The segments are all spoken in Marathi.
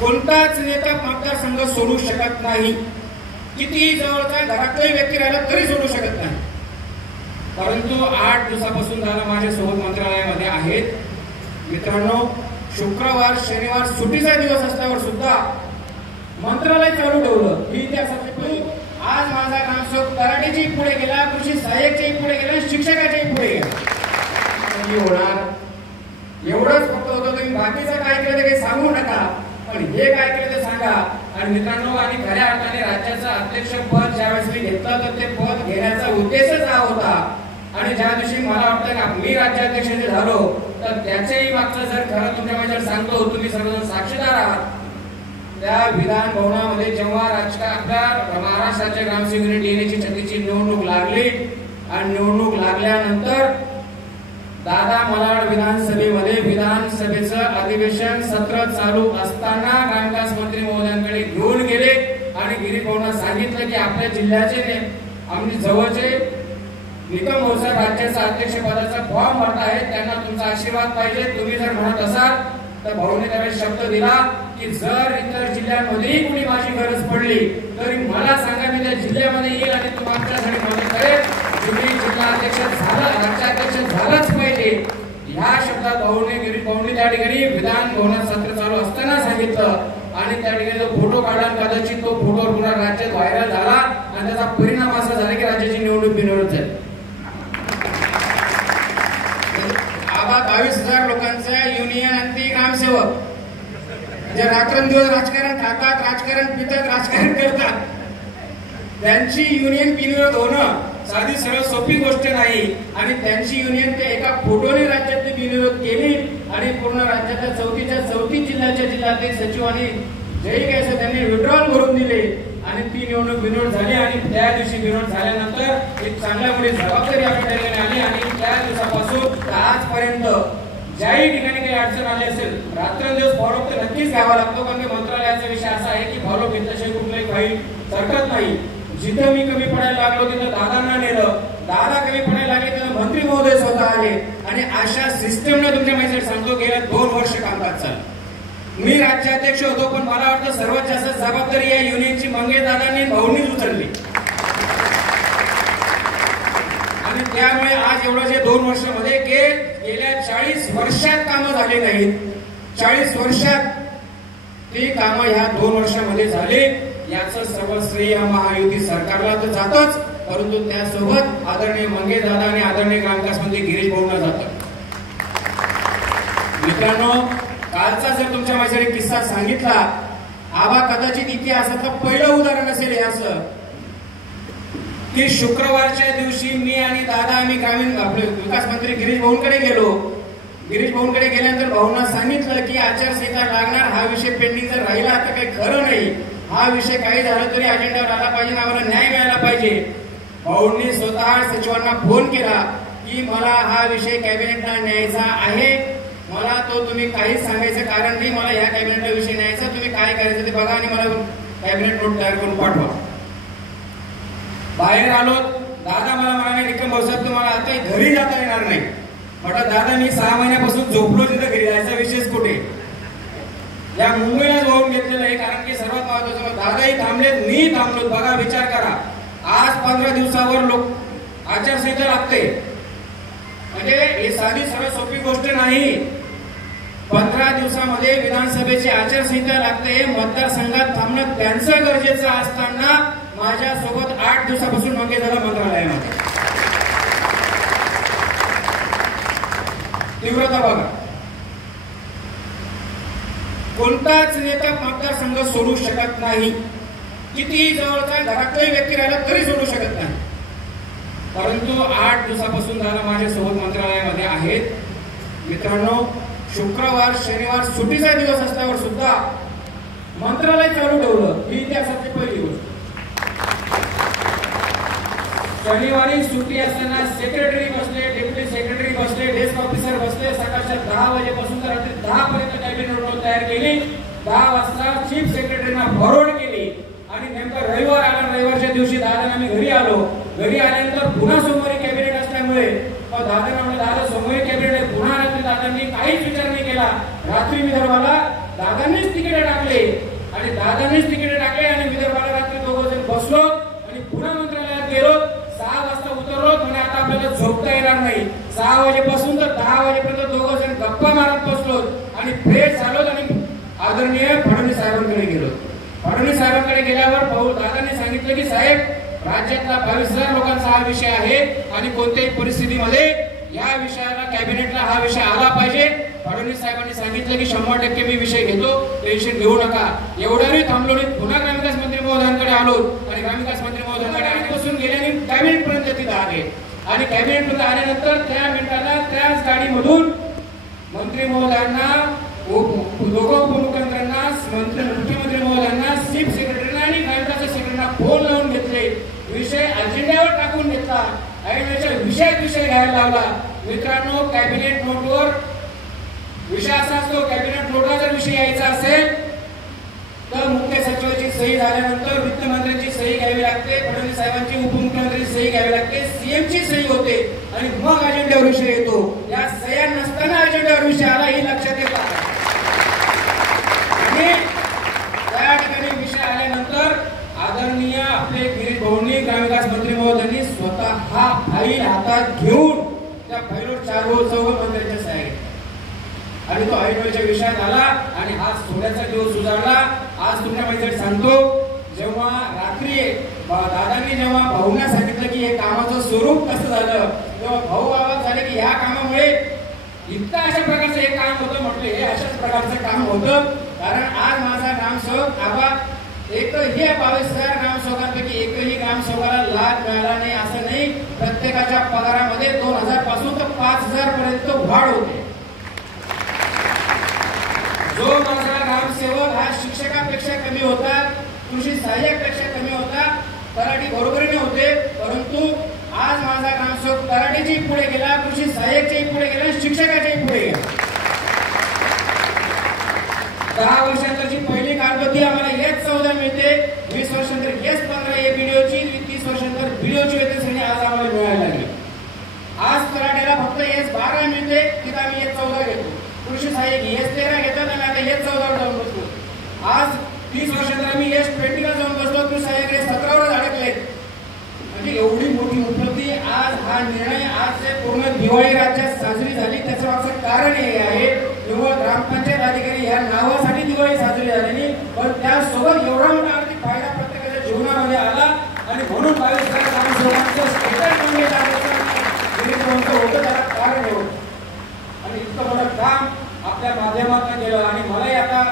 कोणताच नेता मतदारसंघ सोडू शकत नाही, किती जवळचा घरातलाही व्यक्ती राहिला तरी सोडू शकत नाही. परंतु 8 दिवसापासून दादा माझ्यासोबत मंत्रालयामध्ये आहेत. मित्रांनो, शुक्रवार शनिवार सुट्टीचा दिवस असल्यावर सुद्धा मंत्रालय चालू ठेवलं. ही इतिहासाची आज माझा ग्रामसेवक तलाठीची पुढे गेला, कृषी सहाय्यकच्याही पुढे गेला, शिक्षकाच्याही पुढे गेला. होणार एवढंच फक्त होतं. तुम्ही बाकीचं काय केलं ते काही सांगू नका, पण हे काय केलं ते सांगा. आणि मित्रांनो, आणि खऱ्या अर्थाने राज्याचं अध्यक्ष पद ज्यावेळेस मी घेतलं तर ते पद घेण्याचा उद्देशच हा होता. आणि ज्या दिवशी मला वाटतं का मी राज्याध्यक्ष झालो तर त्याच्याही मागचं जर खरं तुमच्या माझ्यावर सांगतो, तुम्ही सर्वजण साक्षीदार आहात. त्या विधान भवनामध्ये जेव्हा आपल्या महाराष्ट्राच्या ग्रामसेवक युनिट येण्याची 36ची निवडणूक लागली आणि निवडणूक लागल्यानंतर दादा मालाड विधानसभेमध्ये विधानसभेचं अधिवेशन सत्र चालू असताना ग्रामविकास मंत्री महोदयांकडे घेऊन गेले आणि गिरीश भाऊंना सांगितलं की आपल्या जिल्ह्याचे आमचे जवळचे निकम भाऊ साहेब राज्याचा अध्यक्ष पदाचा फॉर्म भरतायत, त्यांना तुमचा आशीर्वाद पाहिजे. तुम्ही जर म्हणत असाल तर भाऊने त्यावेळेस शब्द दिला की जर इतर जिल्ह्यांमध्ये कुणी माझी गरज पडली तरी मला सांगा, मी त्या जिल्ह्यामध्ये येईल आणि तुमच्यासाठी मदत करेल. तुम्ही जिल्हाध्यक्ष झाला, राज्याध्यक्ष झालाच पाहिजे. ह्या शब्दात भाऊने गिरीश भाऊंनी त्या ठिकाणी विधान भवनात सत्र चालू असताना सांगितलं. आणि त्या ठिकाणी जो फोटो काढला, कदाचित तो फोटो पुन्हा राज्यात व्हायरल झाला आणि त्याचा परिणाम असा झाला की राज्याची निवडणूक बिनविरोध झाली. 22,000 लोकांचा युनियन आणि ते ग्रामसेवक जे रात्रंदिवस राजकारण खातात, राजकारण पितात, राजकारण करतात, त्यांची युनियन बिनविरोध होणं साधी सरळ सोपी गोष्ट नाही. आणि त्यांची युनियन त्या एका फोटोने राज्यातली बिनविरोध केली आणि पूर्ण राज्यातल्या 34 जिल्ह्याच्या जिल्हाध्यक्ष सचिवांनी जय कैसे त्यांनी विड्रॉल भरून दिले आणि ती निवडणूक बिनविरोध झाली. आणि त्या दिवशी बिनविरोध झाल्यानंतर एक चांगल्या मोठी जबाबदारी आपल्या ठिकाणी आली. आणि त्या दिवसापासून आजपर्यंत ज्याही ठिकाणी काही अडचण आली असेल रात्रंदिवस फॉलोअप तर नक्कीच घ्यावा लागतो. कारण मंत्रालयाचा विषय असा आहे की फॉलोअप घेतल्याशिवाय कुठलाही फाईल सरकत नाही. जिथं मी कमी पडायला लागलो तिथं दादांना नेलं, दादा कमी पडायला लागले तिथं मंत्री महोदय स्वतः आले. आणि अशा सिस्टमने तुमच्या माहिती सांगतो गेल्या 2 वर्ष कामकाज चाललं. मी राज्याध्यक्ष होतो, पण मला वाटतं सर्वात जास्त जबाबदारी या युनियनची मंगेश दादांनी भाऊंनीच उचलली. आणि त्यामुळे आज एवढं जे 2 वर्षामध्ये गेल्या 40 वर्षात कामं झाली नाहीत. 40 वर्षात ती कामं ह्या 2 वर्षामध्ये झाली. याचं सर्व श्रेय महायुती सरकारला तर जातच, परंतु त्यासोबत आदरणीय मंगेश दादा आणि आदरणीय ग्रामविकास मंत्री गिरीश भाऊंना जातं. मित्रांनो, कालचा जर तुमच्या माझ्याकडे किस्सा सांगितला, आबा कदाचित इतिहासातलं पहिलं उदाहरण असेल हे असं की शुक्रवारच्या दिवशी मी आणि दादा आम्ही ग्रामीण आपले विकास मंत्री गिरीश भाऊंकडे गेलो. गिरीश भाऊंकडे गेल्यानंतर भाऊंना सांगितलं की आचारसंहिता लागणार, हा विषय पेंडिंग जर राहिला तर काही खरं नाही, हा विषय काही झालं तरी अजेंडावर आला पाहिजे, आम्हाला न्याय मिळाला पाहिजे. भाऊंनी स्वतः सचिवांना फोन केला की मला हा विषय कॅबिनेटला न्यायचा आहे, मला तो तुम्ही काही सांगायचं कारण नाही, मला या कॅबिनेटला विषय न्यायचा, तुम्ही काय करायचं ते बघा आणि मला कॅबिनेट नोट तयार करून पाठवा. बाहेर आलो, दादा मला म्हणाले निकम भाऊ साहेब तुम्हाला आता घरी जाता येणार नाही. म्हटलं दादा मी 6 महिन्यापासून झोपलो, तिथं घरी जायचा विषयच कुठे. या मुंबईला जाऊन घेतलेलं आहे, कारण की सर्वात महत्वाचं दादाही थांबलेत, मी थांबलो. बघा विचार करा, आज 15 दिवसावर लोक आचारसंहिता लागते, म्हणजे ही साधी सरळ सोपी गोष्ट नाही. 15 दिवसामध्ये विधानसभेची आचारसंहिता लागते. मतदारसंघात थांबणं त्यांचं गरजेचं असताना माझ्यासोबत 8 दिवसापासून मंगेश दादा मंत्रालयामध्ये. तीव्रता बघा, कोणताच नेता मतदारसंघ सोडू शकत नाही, किती जवळचा घरातलाही व्यक्ती राहिला तरी सोडू शकत नाही. परंतु 8 दिवसापासून दादा माझ्यासोबत मंत्रालयामध्ये आहेत. मित्रांनो, शुक्रवार शनिवार सुट्टीचा दिवस असल्यावर सुद्धा मंत्रालय चालू ठेवलं. ही इतिहासाची पहिली गोष्ट. शनिवारी सुट्टी असताना सेक्रेटरी बसले, डेप्युटी सेक्रेटरी बसले, डेस्क ऑफिसर बसले. सकाळच्या 10 वाजेपासून तर रात्री 10 पर्यंत कॅबिनेट नोट तयार केली. 10 वाजता चीफ सेक्रेटरीना फॉरवर्ड केली आणि नेमका रविवार आला. रविवारच्या दिवशी दादांना मी घरी आलो. घरी आल्यानंतर पुन्हा सोमवारी कॅबिनेट असल्यामुळे दादांना म्हणलं दादा सोमवारी कॅबिनेट आहे, पुन्हा रात्री दादा दादांनी काहीच विचार नाही केला. रात्री विदर्भाला दादांनीच तिकीट टाकले आणि विदर्भाला रात्री दोघं जण बसलो आणि पुन्हा मंत्रालयात गेलो. 6 वाजता उतरलो आणि आता आपल्याला झोपता येणार नाही. 6 वाजेपासून तर 10 वाजेपर्यंत दोघं जण गप्पा मारत बसलो आणि फ्रेश झालो आणि आदरणीय फडणवीस साहेबांकडे गेलो. फडणवीस साहेबांकडे गेल्यावर दादांनी सांगितलं की साहेब, राज्यातला 22,000 लोकांचा हा विषय आहे आणि कोणत्याही परिस्थितीमध्ये या विषयाला कॅबिनेटला हा विषय आला पाहिजे. फडणवीस साहेबांनी सांगितलं की 100% मी विषय घेतो, टेन्शन घेऊ नका. एवढ्याही थांबलो नाही, पुन्हा ग्रामविकास मंत्री महोदयांकडे आलो आणि ग्रामविकास मंत्री महोदयांकडे आल्यापासून गेल्याने कॅबिनेट पर्यंत तिथे आले आणि कॅबिनेट मध्ये आल्यानंतर त्या मिनिटाला त्याच गाडीमधून मंत्री महोदयांना, दोघं उपमुख्यमंत्र्यांना, मुख्यमंत्री महोदयांना, चीफ सेक्रेटरीना आणि ग्रामविकास सेक्रेटरीना फोन लावून घेतले. विषय अजेंड्यावर टाकून घेतला. विषय घ्यायला लावला. मित्रांनो, कॅबिनेट नोटवर विषय असा असतो, कॅबिनेट नोटला जर विषय यायचा असेल तर मुख्य सचिवाची सही झाल्यानंतर वित्तमंत्र्यांची सही घ्यावी लागते, फडणवीस साहेबांची, उपमुख्यमंत्र्यांची सही घ्यावी लागते, सीएमची सही होते आणि मग अजेंड्यावर विषय येतो. या सह्या नसताना अजेंड्यावर विषय आला हे लक्षात येतं. आणि त्या ठिकाणी विषय आल्यानंतर आदरणीय आपले गिरीश भाऊंनी, ग्रामविकास मंत्री महोदयांनी स्वतः हा फाईल हातात घेऊन त्या फाईलवर 4 मंत्र्यांच्या सह्या घेतल्या आणि तो ऐनवेळच्या विषयात आला आणि आज सोन्याचा दिवस उजाडला. आज तुमच्या मैत्रिणी सांगतो, जेव्हा रात्री दादांनी जेव्हा भाऊंना सांगितलं की हे कामाचं स्वरूप कसं झालं, तेव्हा भाऊ आवाज झाले की ह्या कामामुळे इतकं अशा प्रकारचं हे काम होतं. म्हटले हे अशाच प्रकारचं काम होतं, कारण आज माझा ग्रामसेवक आबा एकही 22,000 ग्रामसेवकांपैकी एकही ग्रामसेवकाला लाभ मिळाला नाही असं नाही. प्रत्येकाच्या पगारामध्ये 2,000 पासून तर 5,000 पर्यंत वाढ होते. जो माझा ग्रामसेवक हा शिक्षकापेक्षा कमी होता, कृषी सहाय्यकपेक्षा कमी होता, तलाठी बरोबरीने होते, परंतु आज माझा ग्रामसेवक तलाठीची पुढे गेला, कृषी सहाय्यकच्याही पुढे गेला, शिक्षकाच्याही पुढे गेला. 10 वर्षांतरची पहिली कागदपत्री आम्हाला येस 14 मिळते, 20 वर्षांतर येस 15 बीडीओची, 30 वर्षांतर बीडीओची वेतन श्रेणी आज आम्हाला मिळायला लागली. आज तलाठ्याला फक्त येस 12 मिळते, तिथं आम्ही येस 14 घेतो. कृषी सहाय्यक येस 13 घेतात आणि आता येस 14 जाऊन बसतो. आज 30 वर्षांतर आम्ही येस 20 ला जाऊन बसलो, कृषी सहाय्यक येस 17 अडकले. म्हणजे एवढी मोठी उपलब्धी. आज हा निर्णय, आज जे पूर्ण दिवाळी राज्यात साजरी झाली त्याचं मागचं कारण हे आहे, केवळ ग्रामपंचायत अधिकारी या नावासाठी दिवाळी साजरी झालेली, पण त्यासोबत एवढा मोठा आर्थिक फायदा प्रत्येकाच्या जीवनामध्ये आला आणि म्हणून 22,000 ग्रामसेवकांचं स्टेटस होतं त्याला कारण एवढं. आणि इतकं मोठं काम आपल्या माध्यमातून केलं. आणि मलाही आता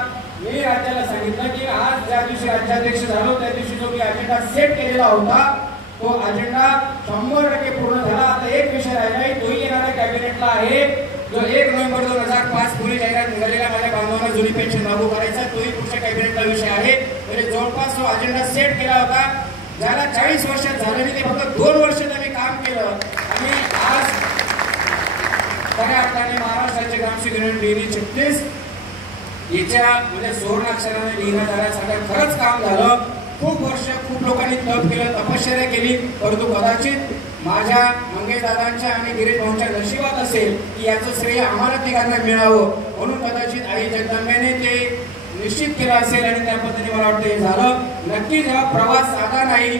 मी राज्याला सांगितलं की आज ज्या दिवशी राज्याध्यक्ष झालो त्या दिवशी जो मी अजेंडा सेट केलेला होता तो अजेंडा 100% पूर्ण झाला. आता एक विषय राहिलाय, तोही येणाऱ्या कॅबिनेटला आहे, जो 1 नोव्हेंबर 2005 पूर्वी जाहिरात निघालेला माझ्या बांधवांना जुनी पेन्शन लागू करायचा, तोही पुढच्या कॅबिनेटचा विषय आहे. म्हणजे जवळपास तो अजेंडा सेट केला होता, ज्याला 40 वर्षात झालं नाही, ते फक्त 2 वर्षात आम्ही काम केलं. आणि आज खऱ्या अर्थाने महाराष्ट्राचे ग्रामसेवक डेअरी 36 याच्या म्हणजे सुवर्णाक्षराने लिहिणं जाण्यासाठी खरंच काम झालं. खूप वर्ष खूप लोकांनी तप केलं, तपश्चर्या केली, परंतु कदाचित माझ्या मंगेश दादांच्या आणि गिरीश भाऊंच्या नशिबात असेल की याचं श्रेय आम्हाला तिघांना मिळावं, म्हणून कदाचित आई जगदंबेने ते निश्चित केलं असेल आणि त्या पद्धतीने मला वाटतं हे झालं. नक्कीच हा प्रवास साधा नाही.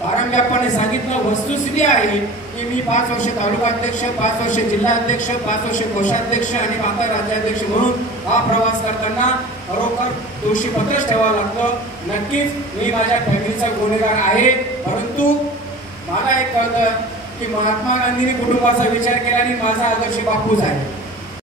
पारंब्याप्पाने सांगितलं, वस्तुस्थिती आहे की मी 5 वर्ष तालुका अध्यक्ष, 5 वर्ष जिल्हा अध्यक्ष, 5 वर्ष कोषाध्यक्ष आणि आता राज्याध्यक्ष म्हणून हा प्रवास करताना खरोखर दोषीपत्रच ठेवावं लागतं. नक्कीच मी माझ्या फॅमिलीचा गुन्हेगार आहे, परंतु मला एक कळतं की महात्मा गांधींनी कुटुंबाचा विचार केला आणि माझा आदर्श बापूच आहे.